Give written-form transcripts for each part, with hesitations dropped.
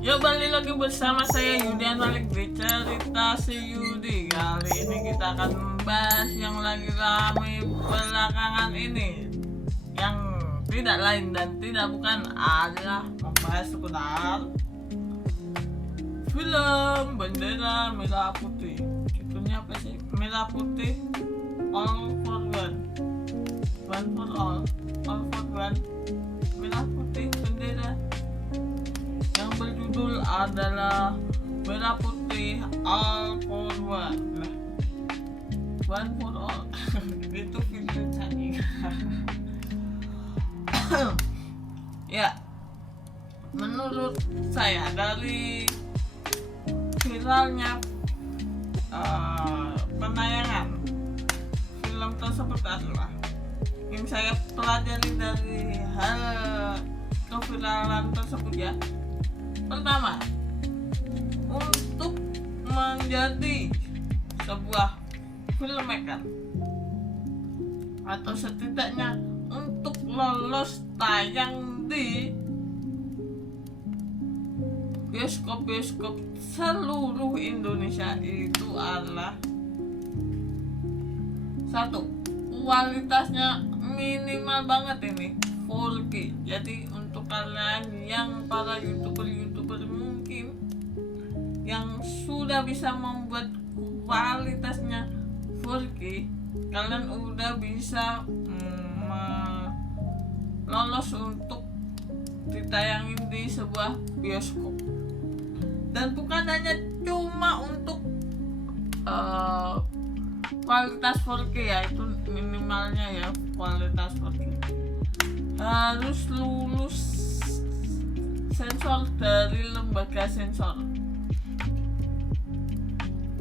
Yuk balik lagi bersama saya Yudian balik di cerita si Yudi. Kali ini kita akan membahas yang lagi ramai belakangan ini, yang tidak lain dan tidak bukan adalah membahas seputar film Bendera Merah Putih. Judulnya apa sih? Merah Putih, All for One, One for All, All for One, Merah Putih Bendera, yang berjudul adalah Merah Putih All for One. Nah, One for All itu video canggih. Ya, menurut saya dari viralnya penayangan film tersebut adalah yang saya pelajari dari hal keviralan tersebut ya. Pertama, untuk menjadi sebuah filmmaker atau setidaknya untuk lolos tayang di bioskop-bioskop seluruh Indonesia itu adalah satu, kualitasnya minimal banget ini 4K. Jadi untuk kalian yang para youtuber mungkin yang sudah bisa membuat kualitasnya 4K, kalian udah bisa lolos untuk ditayangin di sebuah bioskop. Dan bukan hanya cuma untuk kualitas 4K ya, itu minimalnya ya kualitas 4K. Harus lulus sensor dari lembaga sensor.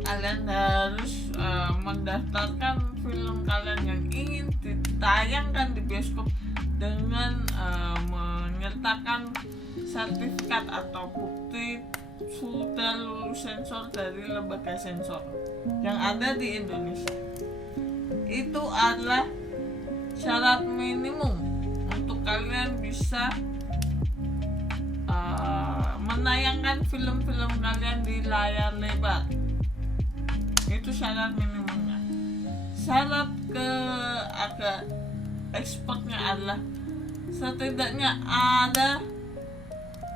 Kalian harus mendaftarkan film kalian yang ingin ditayangkan di bioskop dengan menyertakan sertifikat atau bukti sudah lulus sensor dari lembaga sensor yang ada di Indonesia. Itu adalah syarat minimum untuk kalian bisa menayangkan film-film kalian di layar lebar. Itu syarat minimumnya. Syarat ke agak ekspornya adalah setidaknya ada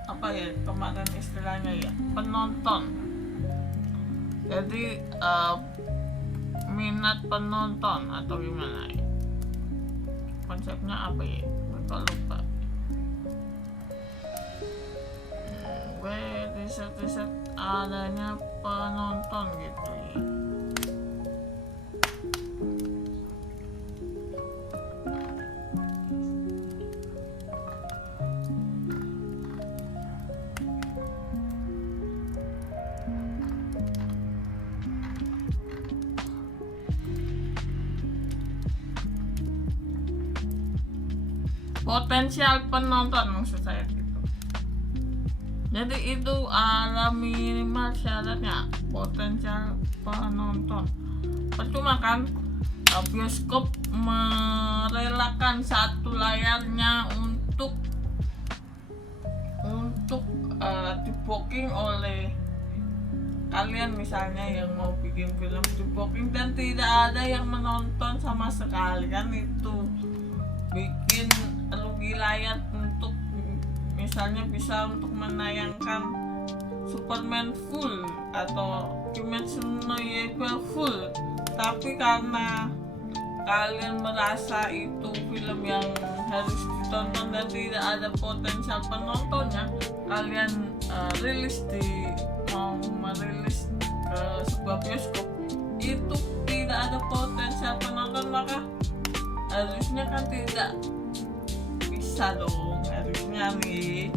apa ya kemarin istilahnya ya, penonton. Jadi minat penonton atau gimana ya, konsepnya apa ya, gue lupa. Gue riset adanya penonton gitu ya. Potensial penonton maksud saya gitu. Jadi itu ala minimal syaratnya potensial penonton. Percuma kan bioskop merelakan satu layarnya untuk di-booking oleh kalian misalnya yang mau bikin film, di-booking dan tidak ada yang menonton sama sekali, kan itu bikin rugi layar. Untuk misalnya bisa untuk menayangkan Superman full atau Kimetsu no Yaiba full, tapi karena kalian merasa itu film yang harus ditonton dan tidak ada potensial penontonnya, kalian mau merilis ke sebuah bioskop itu tidak ada potensial penonton, maka harusnya kan tidak bisa dong, harusnya nih.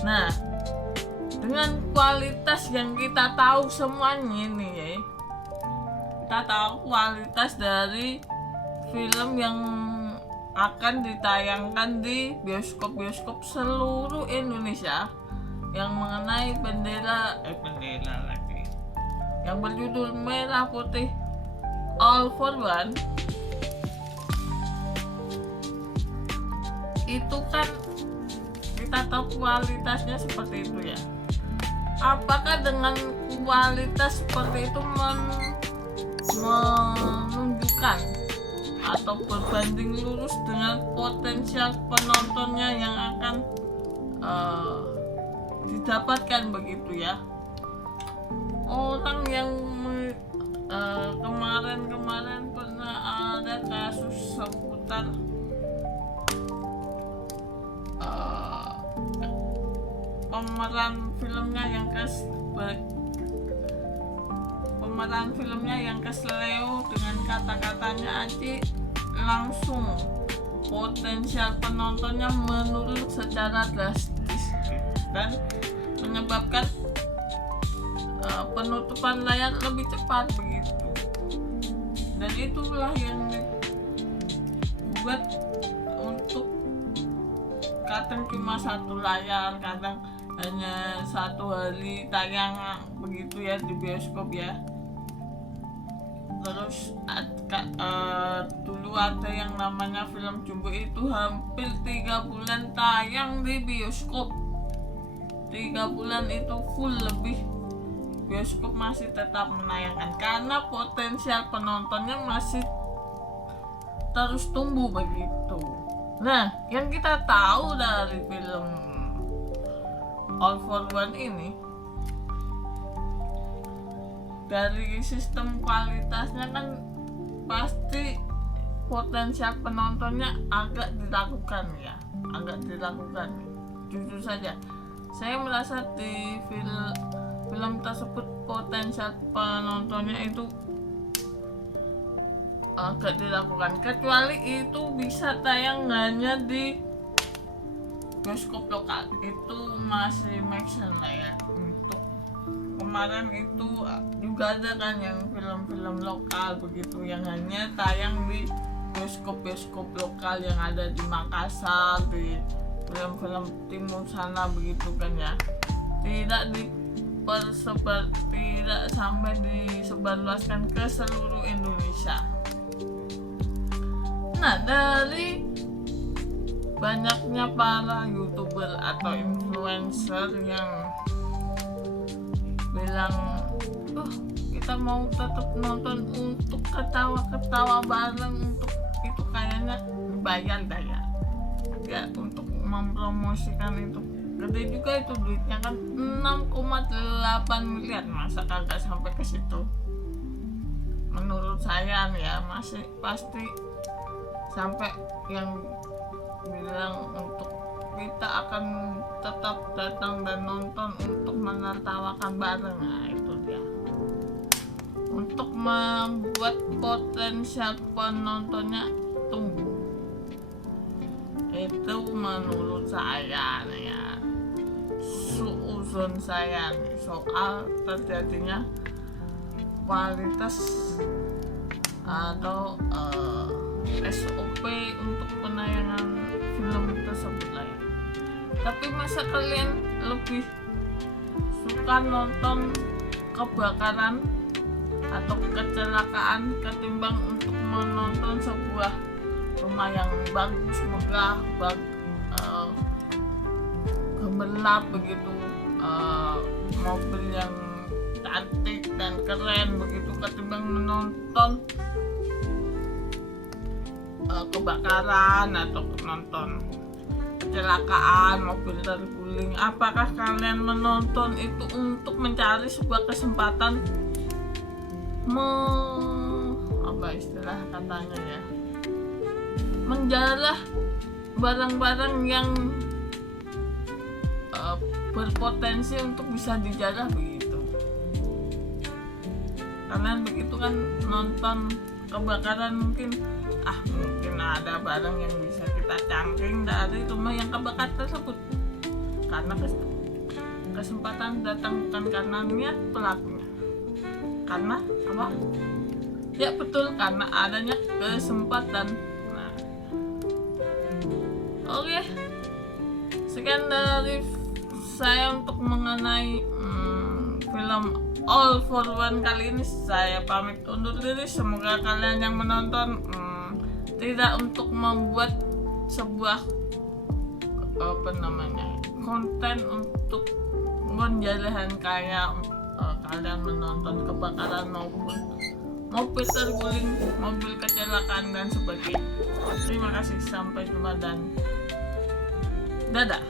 Nah, dengan kualitas yang kita tahu semuanya nih ya, kita tahu kualitas dari film yang akan ditayangkan di bioskop-bioskop seluruh Indonesia yang mengenai bendera lagi yang berjudul Merah Putih All for One. Itu kan kita tahu kualitasnya seperti itu ya. apakah dengan kualitas seperti itu menunjukkan atau berbanding lurus dengan potensial penontonnya yang akan didapatkan begitu ya. Orang yang kemarin pernah ada kasus seputar pemeran filmnya yang kesleo dengan kata-katanya aja langsung potensial penontonnya menurun secara drastis dan menyebabkan penutupan layar lebih cepat begitu. Dan itulah yang dibuat untuk kadang cuma satu layar, kadang hanya satu hari tayang begitu ya di bioskop ya. Terus dulu ada yang namanya film Jumbo itu hampir 3 bulan tayang di bioskop. 3 bulan itu full lebih, bioskop masih tetap menayangkan karena potensial penontonnya masih terus tumbuh begitu. Nah, yang kita tahu dari film All for One ini, dari sistem kualitasnya kan pasti potensial penontonnya agak diragukan. Jujur saja, saya merasa di film tersebut potensial penontonnya itu agak dilakukan, kecuali itu bisa tayang hanya di bioskop lokal, itu masih make sense lah ya. Untuk kemarin itu juga ada kan yang film-film lokal begitu yang hanya tayang di bioskop lokal yang ada di Makassar, di film-film timur sana begitu kan ya, tidak sampai disebarluaskan ke seluruh Indonesia. Nah, dari banyaknya para YouTuber atau influencer yang bilang kita mau tetap nonton untuk ketawa-ketawa bareng, untuk itu kayaknya bayar dah ya untuk mempromosikan itu. Gede juga itu duitnya kan, 6,8 miliar, masa kagak sampai ke situ? Menurut saya nih ya, masih pasti sampai yang bilang untuk kita akan tetap datang dan nonton untuk menertawakan bareng. Nah, itu dia, untuk membuat potensial penontonnya tumbuh. Itu menurut saya nih ya, suuzon saya nih soal terjadinya kualitas atau SOP untuk penayangan film tersebut lah ya. Tapi masa kalian lebih suka nonton kebakaran atau kecelakaan ketimbang untuk menonton sebuah rumah yang bagus, megah, gemerlap begitu, mobil yang cantik dan keren begitu, ketimbang menonton kebakaran atau menonton kecelakaan mobil terguling? Apakah kalian menonton itu untuk mencari sebuah kesempatan apa istilah katanya ya, menjarah barang-barang yang berpotensi untuk bisa dijarah begitu? Kalian begitu kan nonton kebakaran, mungkin ada barang yang bisa kita cangking dari rumah yang kebakar tersebut, karena kesempatan datang bukan karena niat pelakunya, karena apa? Ya betul, karena adanya kesempatan. Nah, oke. Sekian dari saya untuk mengenai film All for One kali ini. Saya pamit undur diri. Semoga kalian yang menonton tidak untuk membuat sebuah konten untuk Semoga jalihan kaya kalian menonton kebakaran maupun mobil terguling, mobil kecelakaan dan sebagainya. Terima kasih, sampai jumpa dan dadah.